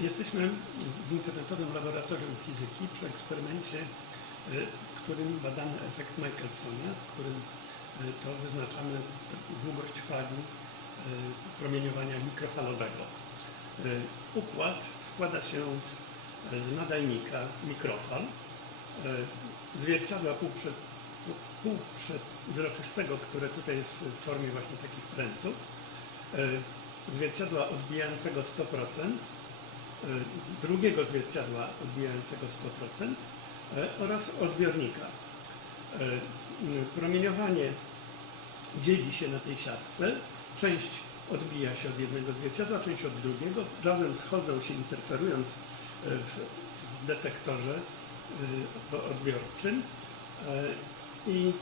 Jesteśmy w internetowym laboratorium fizyki przy eksperymencie, w którym badamy efekt Michelsona, w którym to wyznaczamy długość fali promieniowania mikrofalowego. Układ składa się z nadajnika mikrofal, zwierciadła półprzezroczystego, które tutaj jest w formie właśnie takich prętów, zwierciadła odbijającego 100%, drugiego zwierciadła odbijającego 100% oraz odbiornika. Promieniowanie dzieli się na tej siatce. Część odbija się od jednego zwierciadła, część od drugiego. Razem schodzą się, interferując w detektorze odbiorczym. I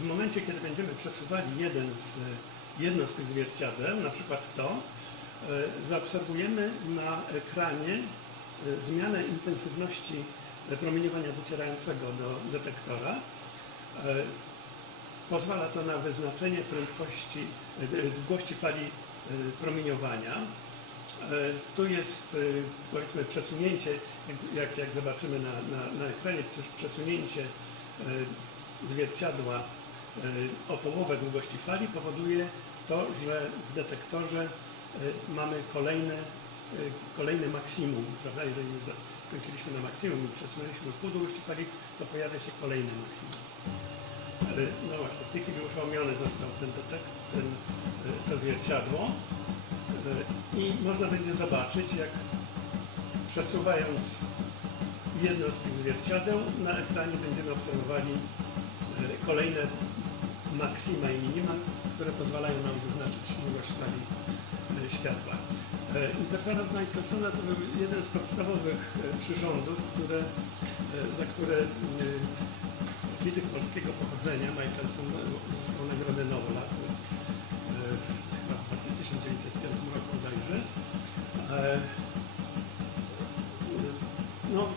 w momencie, kiedy będziemy przesuwali jedno z tych zwierciadeł, na przykład to, zaobserwujemy na ekranie zmianę intensywności promieniowania docierającego do detektora. Pozwala to na wyznaczenie długości fali promieniowania. Tu jest, powiedzmy, przesunięcie, jak zobaczymy na ekranie, to jest przesunięcie zwierciadła o połowę długości fali powoduje to, że w detektorze mamy kolejne maksimum, prawda? Jeżeli skończyliśmy na maksimum i przesunęliśmy pół długości fali, to pojawia się kolejne maksimum. No właśnie, w tej chwili uruchomiony został to zwierciadło i można będzie zobaczyć, jak przesuwając jedno z tych zwierciadeł, na ekranie będziemy obserwowali kolejne maksima i minima, które pozwalają nam wyznaczyć długość fali światła. Interferometr Michelsona to był jeden z podstawowych przyrządów, za które fizyk polskiego pochodzenia Michelson uzyskał Nagrodę Nobla chyba w 1905 roku bodajże. No,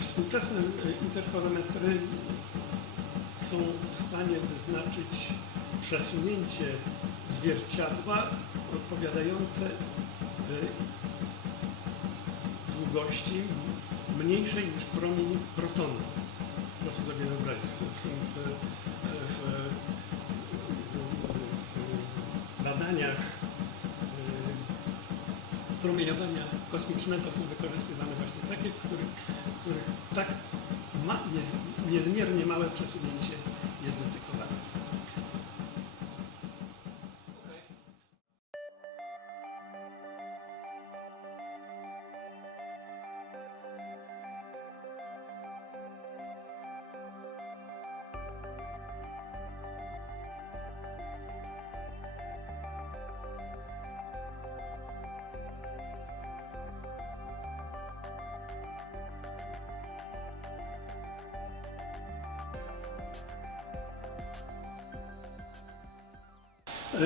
współczesne interferometry są w stanie wyznaczyć przesunięcie zwierciadła odpowiadające długości mniejszej niż promień protonu. Proszę sobie wyobrazić, w badaniach promieniowania kosmicznego są wykorzystywane właśnie takie, w których tak niezmiernie małe przesunięcie jest detekowane.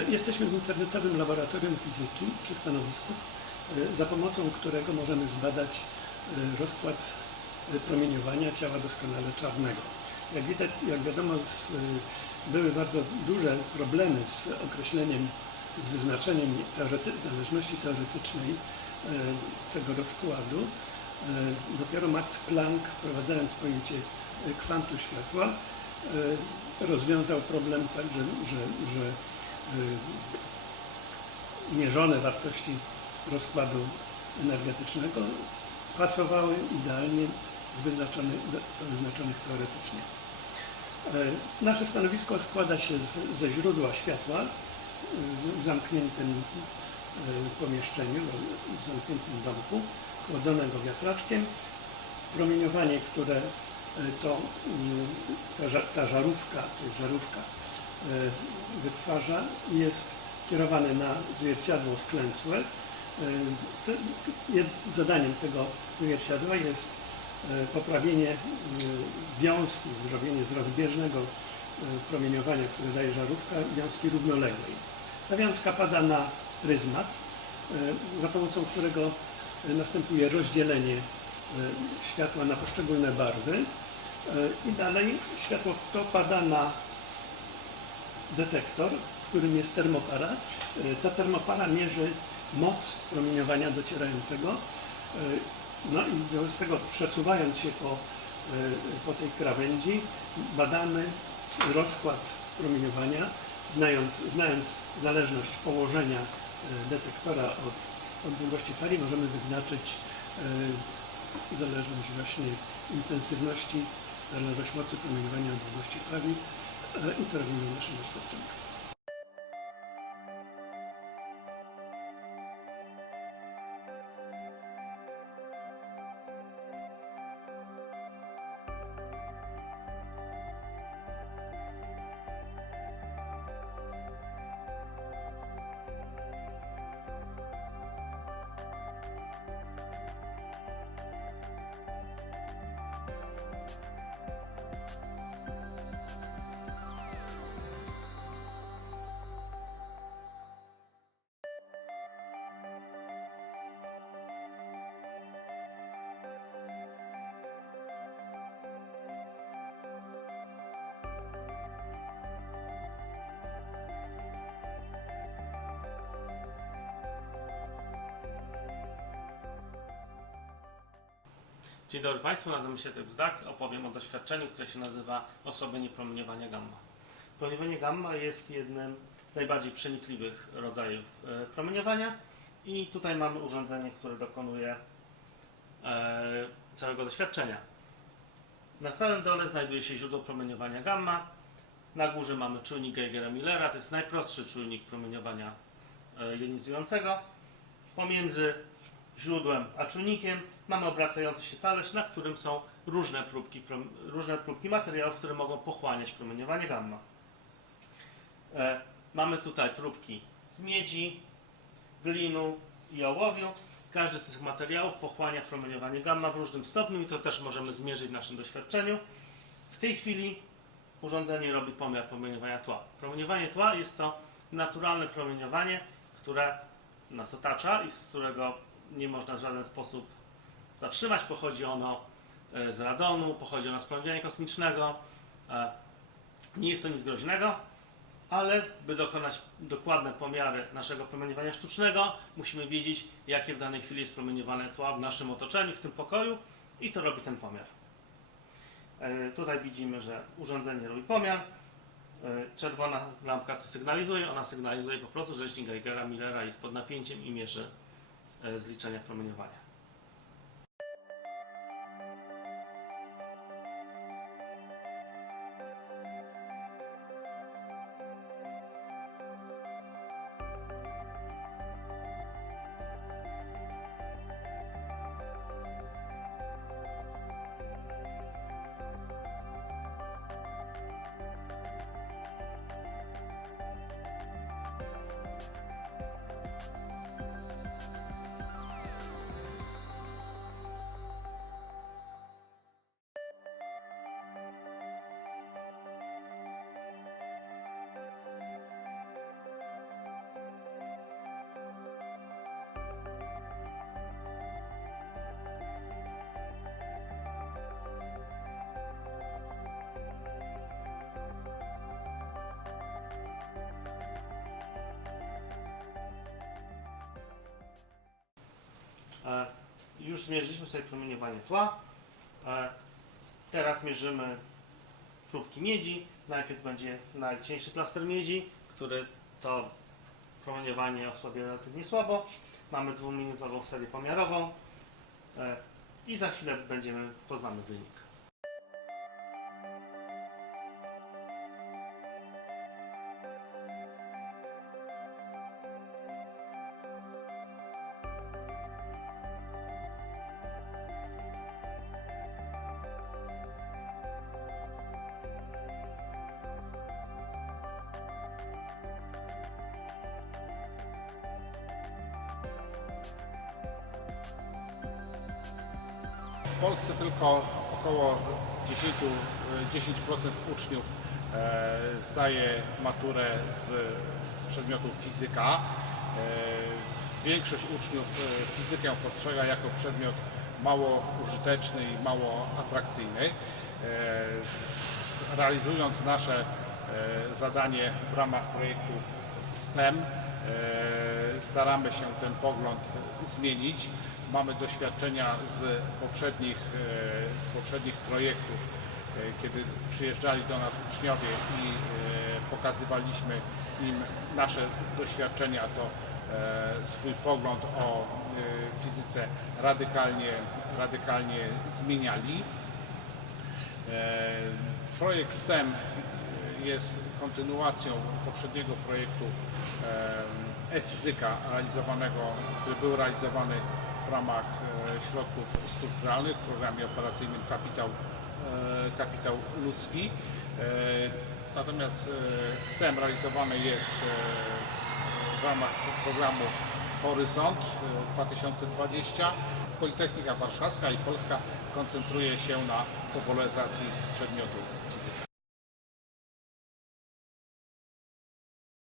Jesteśmy w internetowym laboratorium fizyki przy stanowisku, za pomocą którego możemy zbadać rozkład promieniowania ciała doskonale czarnego. Jak wiadomo, były bardzo duże problemy z określeniem, z wyznaczeniem zależności teoretycznej tego rozkładu. Dopiero Max Planck, wprowadzając pojęcie kwantu światła, rozwiązał problem tak, że mierzone wartości rozkładu energetycznego pasowały idealnie do wyznaczonych teoretycznie. Nasze stanowisko składa się ze źródła światła w zamkniętym pomieszczeniu, w zamkniętym domku, chłodzonego wiatraczkiem. Promieniowanie, które ta żarówka wytwarza, jest kierowane na zwierciadło wklęsłe. Zadaniem tego zwierciadła jest poprawienie wiązki, zrobienie z rozbieżnego promieniowania, które daje żarówka, wiązki równoległej. Ta wiązka pada na pryzmat, za pomocą którego następuje rozdzielenie światła na poszczególne barwy i dalej światło to pada na detektor, którym jest termopara. Ta termopara mierzy moc promieniowania docierającego. No i wobec tego, przesuwając się po tej krawędzi, badamy rozkład promieniowania, znając zależność położenia detektora od długości fali, możemy wyznaczyć zależność właśnie intensywności, zależność mocy promieniowania od długości fali i to robimy w naszym doświadczeniu. Dzień dobry Państwu, nazywam się Jacek Bzdak. Opowiem o doświadczeniu, które się nazywa osłabienie promieniowania gamma. Promieniowanie gamma jest jednym z najbardziej przenikliwych rodzajów promieniowania i tutaj mamy urządzenie, które dokonuje całego doświadczenia. Na samym dole znajduje się źródło promieniowania gamma. Na górze mamy czujnik Geigera-Millera, to jest najprostszy czujnik promieniowania jonizującego. Pomiędzy źródłem a czujnikiem mamy obracający się talerz, na którym są różne próbki materiałów, które mogą pochłaniać promieniowanie gamma. Mamy tutaj próbki z miedzi, glinu i ołowiu. Każdy z tych materiałów pochłania promieniowanie gamma w różnym stopniu i to też możemy zmierzyć w naszym doświadczeniu. W tej chwili urządzenie robi pomiar promieniowania tła. Promieniowanie tła jest to naturalne promieniowanie, które nas otacza i z którego nie można w żaden sposób zatrzymać. Pochodzi ono z radonu, pochodzi ono z promieniowania kosmicznego. Nie jest to nic groźnego, ale by dokonać dokładne pomiary naszego promieniowania sztucznego, musimy wiedzieć, jakie w danej chwili jest promieniowane tła w naszym otoczeniu, w tym pokoju, i to robi ten pomiar. Tutaj widzimy, że urządzenie robi pomiar. Czerwona lampka to sygnalizuje, ona sygnalizuje po prostu, że rzecznik Geigera-Millera jest pod napięciem i mierzy zliczenia promieniowania. Już zmierzyliśmy sobie promieniowanie tła. Teraz mierzymy próbki miedzi. Najpierw będzie najcieńszy plaster miedzi, który to promieniowanie osłabia relatywnie słabo. Mamy 2-minutową serię pomiarową i za chwilę poznamy wynik. W Polsce tylko około 10% uczniów zdaje maturę z przedmiotu fizyka. Większość uczniów fizykę postrzega jako przedmiot mało użyteczny i mało atrakcyjny. Realizując nasze zadanie w ramach projektu STEM, staramy się ten pogląd zmienić. Mamy doświadczenia z poprzednich projektów, kiedy przyjeżdżali do nas uczniowie i pokazywaliśmy im nasze doświadczenia, to swój pogląd o fizyce radykalnie zmieniali. Projekt STEM jest kontynuacją poprzedniego projektu e-fizyka który był realizowany w ramach środków strukturalnych w programie operacyjnym Kapitał Ludzki. Natomiast STEM realizowany jest w ramach programu Horyzont 2020. Politechnika Warszawska i Polska koncentruje się na popularyzacji przedmiotu fizyki.